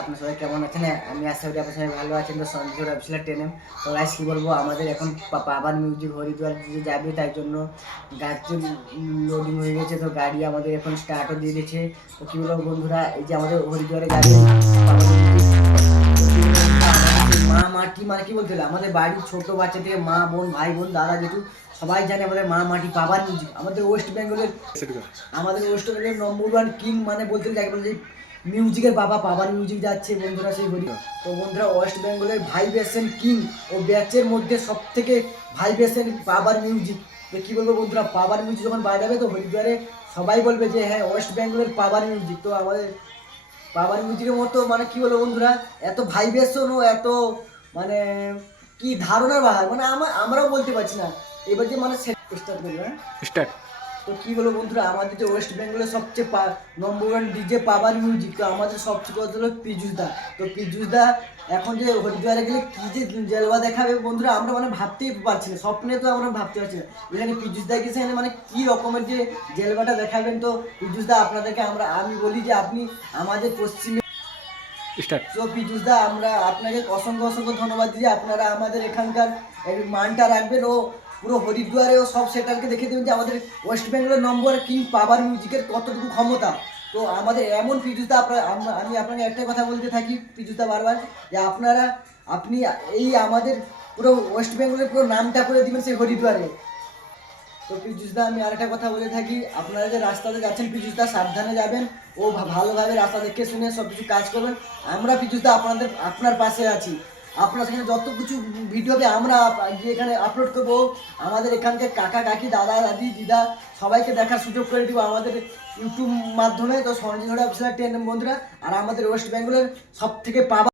আপনার সবাই কেমন আছেন? আমি আশা করি আপনার সবাই ভালো আছেন। তো সঞ্জয় অফিসিয়াল ট্রেনে তো গাইস কি বলবো, আমাদের এখন পাবান মিউজিক হরিদ্বার যে যাবে, তাই জন্য গাড়ি লোডিং হয়ে গেছে। তো গাড়ি আমাদের এখন স্টার্টও দিয়ে দিয়েছে। তো কি বলবো বন্ধুরা, এই যে আমাদের হরিদ্বারে গাড়ি পাবান মিউজিক, মা মাটি মানে কি বলতে গেলে আমাদের বাড়ির ছোট বাচ্চা থেকে মা বোন ভাই বোন দাদা যেটু সবাই জানে আমাদের মা মাটি পাবান মিউজিক আমাদের ওয়েস্ট বেঙ্গলের নম্বর 1 কিং মানে বলতে গেলে যাকে বলে মিউজিকের বাবা পাবান মিউজিক যাচ্ছে বন্ধুরা সেই হরি। তো বন্ধুরা ওয়েস্ট বেঙ্গলের ভাইব্রেশন কিং ও ব্যাচের মধ্যে সব থেকে ভাইব্রেশন পাবান মিউজিক। তো কী বলবো বন্ধুরা, পাবান মিউজিক যখন বাজাবে তো হরিদ্বারে সবাই বলবে যে হ্যাঁ ওয়েস্ট বেঙ্গলের পাবান মিউজিক। তো আমাদের পাবান মিউজিকের মতো মানে কী বলবো বন্ধুরা, এত ভাইব্রেশন ও এত মানে কি ধারণার বাহার মানে আমরাও বলতে পারছি না। এবার যে মানে স্টার্ট করবে স্টার্ট। তো কী বলবো বন্ধুরা, আমাদের যে ওয়েস্ট বেঙ্গলের সবচেয়ে নম্বর 1 ডিজে পাবান মিউজিক, তো আমাদের সবচেয়ে কথা হলো পীযুষ দা। তো পীযুষ দা এখন যে হরিদ্বারে গেলে কী যে জেলবা দেখাবে বন্ধুরা, আমরা মানে ভাবতেই পারছি না, স্বপ্নে তো আমরা ভাবতে পারছি না। এখানে পীযুষ দা গেছে, এখানে মানে কী রকমের যে জেলবাটা দেখাবেন। তো পীযুষ দা আপনাদেরকে আমি বলি যে আপনি আমাদের পশ্চিমে স্টার্ট। তো পীযুষ দা আমরা আপনাকে অসংখ্য অসংখ্য ধন্যবাদ দিই, আপনারা আমাদের এখানকার এই মানটা রাখবেন ও পুরো হরিদ্বারেও সব সেটাকে দেখে দেবেন যে আমাদের ওয়েস্ট বেঙ্গলের নম্বর কিং পাওয়ার মিউজিকের কতটুকু ক্ষমতা। তো আমাদের এমন পীযুষ দা আমি আপনাকে একটা কথা বলতে থাকি পীযুষ দা বারবার, যে আপনি এই আমাদের পুরো ওয়েস্ট বেঙ্গলের পুরো নামটা করে দিবেন সেই হরিদ্বারে। তো পীযুষ দা আমি আরেকটা কথা বলে থাকি, আপনারা যে রাস্তাতে যাচ্ছেন পীযুষ দা সাবধানে যাবেন ও ভালোভাবে রাস্তা দেখে শুনে সব কিছু কাজ করবেন। আমরা পীযুষ দা আপনার পাশে আছি। আপনার সেখানে যত কিছু ভিডিও হবে আমরা গিয়ে এখানে আপলোড করবো, আমাদের এখানকার কাকা কাকি দাদা দাদি দিদা সবাইকে দেখার সুযোগ করে দিব আমাদের ইউটিউব মাধ্যমে। তো সঞ্জয় অফিসিয়াল ট্রেন বন্ধুরা, আর আমাদের ওয়েস্ট বেঙ্গলের সব থেকে পাওয়া